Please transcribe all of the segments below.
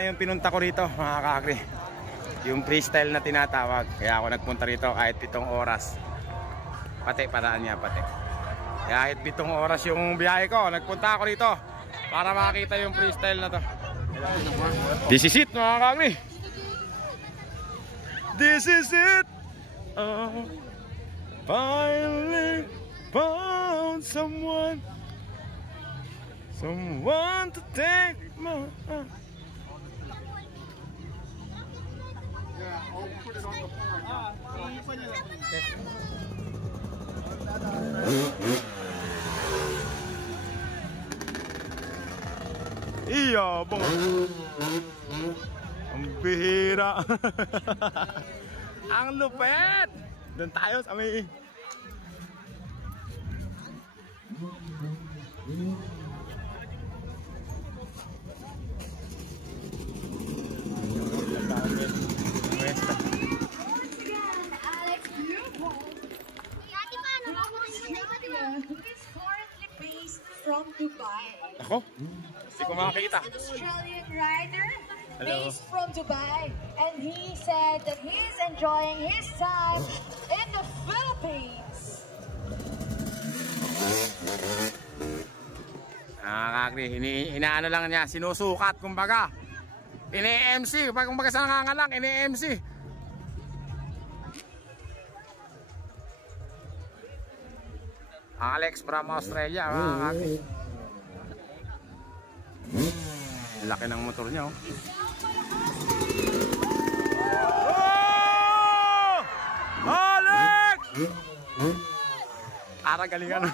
na yung pinunta ko rito, mga kakri. Yung freestyle na tinatawag. Kaya ako nagpunta rito kahit 7 oras. Pati paraan niya, pati. Kahit 7 oras yung biyahe ko, nagpunta ako rito para makakita yung freestyle na to. This is it, mga kakri. This is it. Finally found someone to take my Yeah, I'll put it on the floor. Iya, bang. Ang bihira. Ang lupet. Doon tayo sa may from Dubai. Ako? Hindi ko makakita. He's an Australian rider based from Dubai, and he said that he's enjoying his time in the Philippines. Kakri, inaano lang niya, sinusukat kumbaga. Ini-MC, kumbaga sa nangangalang, ini-MC. Alex from Australia, kakri. Laki ng motor niya, oh. Oh! Alex! Ara galingan.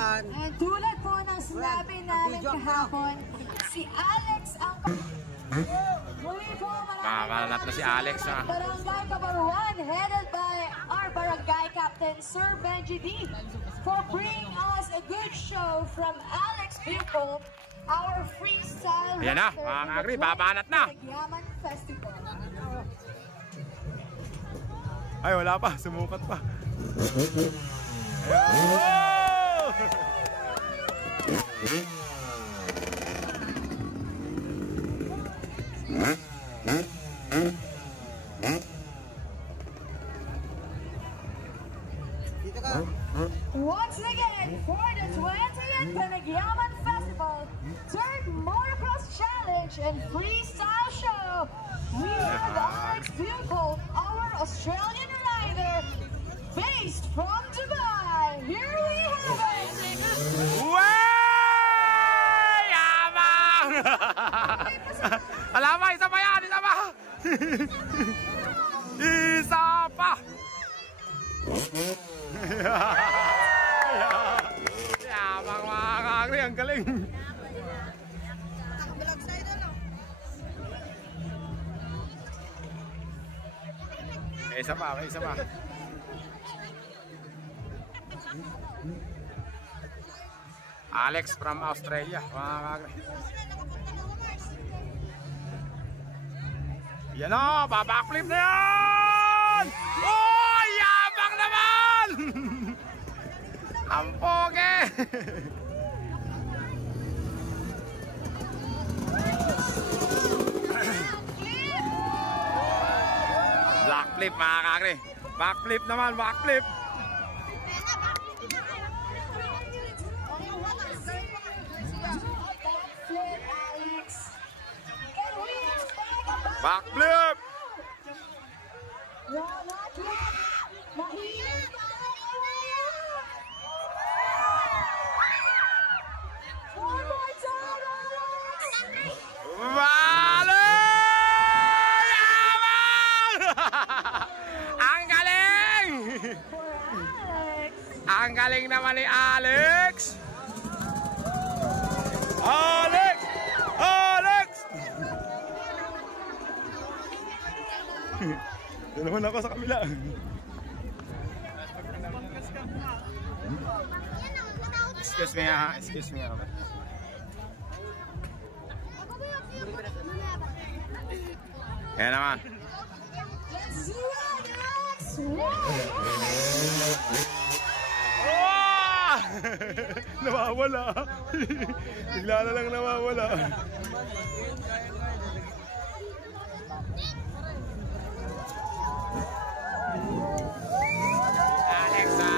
And tulad po ng sinabi namin kahapon, si Alex ang muli po makakanap na si Alex, ha? Barangay Kabaruan, headed by our barangay captain Sir Benji D, for bringing us a good show from Alex Bucol, our freestyle Ayan na, mga kakri, babanat na. Yaman Festival. Ay, wala pa, sumukat pa. Once again, for the 20th Panagyaman Festival, third motocross challenge and freestyle show, we have Alex Bucol, our Australian rider, based from Dubai. Here we have it. Wey! Yabang! Alam mo, isa pa yan, isa pa! Isa pa! Yabang, mga kakri, ang galing! Isa pa, isa pa. Alex from Australia, mga kakri. Yan o, babackflip na yan! Oh, yabang naman! Ang poge! Backflip, mga kakri. Backflip naman, backflip. Backflip! Bale! Yabang! Ang galing! Ang galing naman ni Alex! Alex! Alex! Doon naman ako sa kabila. Excuse me, ha? Excuse me. Yan naman. Let's do it, Alex! Oh! Nawawala. Bigla na lang nawawala. Alexa.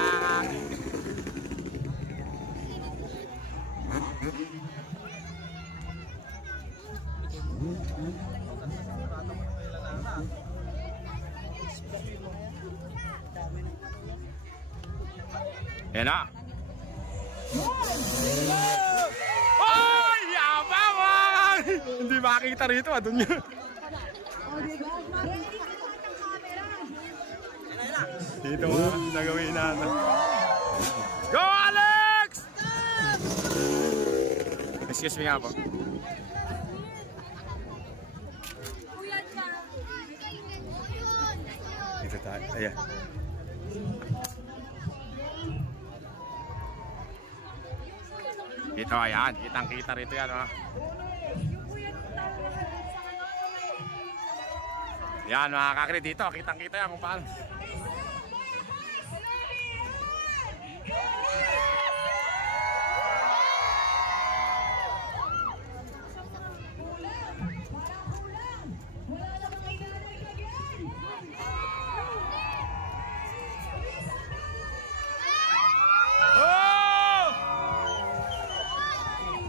Yan na. Oh, yabang! Hindi makikita rito, doon niya. Dito nga, nagawin natin. Go, Alex! Excuse me nga po. Dito tayo. Ayan. Dito, ayan. Kitang-kita rito yan, oh. Yan, mga kakri, dito. Kitang-kita yan kung paano.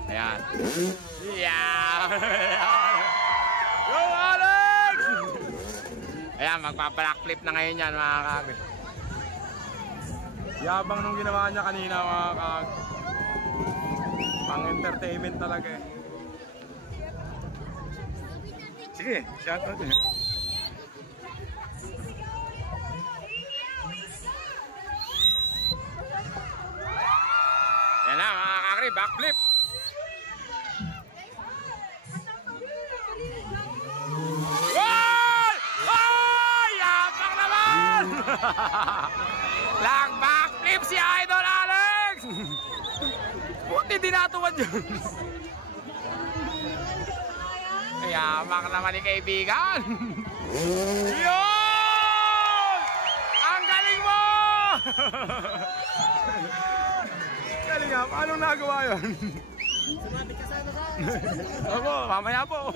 Ayan. Yeah. Go, Alex! Ayan, magpa-backflip na ngayon yan, mga kakri. Yabang nung ginawa niya kanina, mga kakri. Pang-entertainment talaga eh. Sige, shoutout niya. Ayan na, mga kakri, backflip. Lang backflip si Idol Alex. Buti dinatuwad yun. Yamak naman ni kaibigan. Yun! Ang galing mo! Galing nga, paano nagawa yun? Sumabit ka sana sa Opo, mamaya po.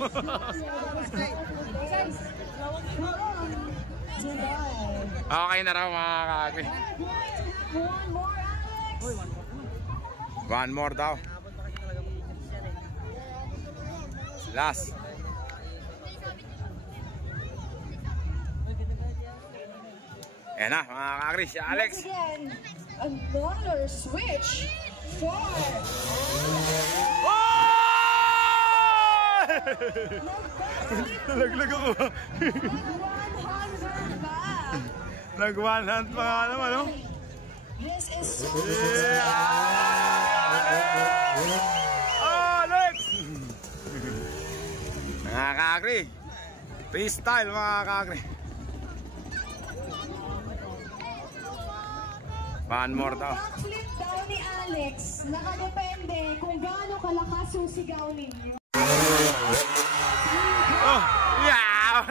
Okay na raw, mga kakri. One more, Alex! One more daw. Last. Ayan na, mga kakri, si Alex. Once again, another switch for... Nalaglag ako. Nag-one hand pa nga naman, no? This is so... Alex! Mga kakri, freestyle mga kakri. One more daw. Backflip daw ni Alex. Nakadepende kung gaano kalakas yung sigaw ninyo. Oh, yeah!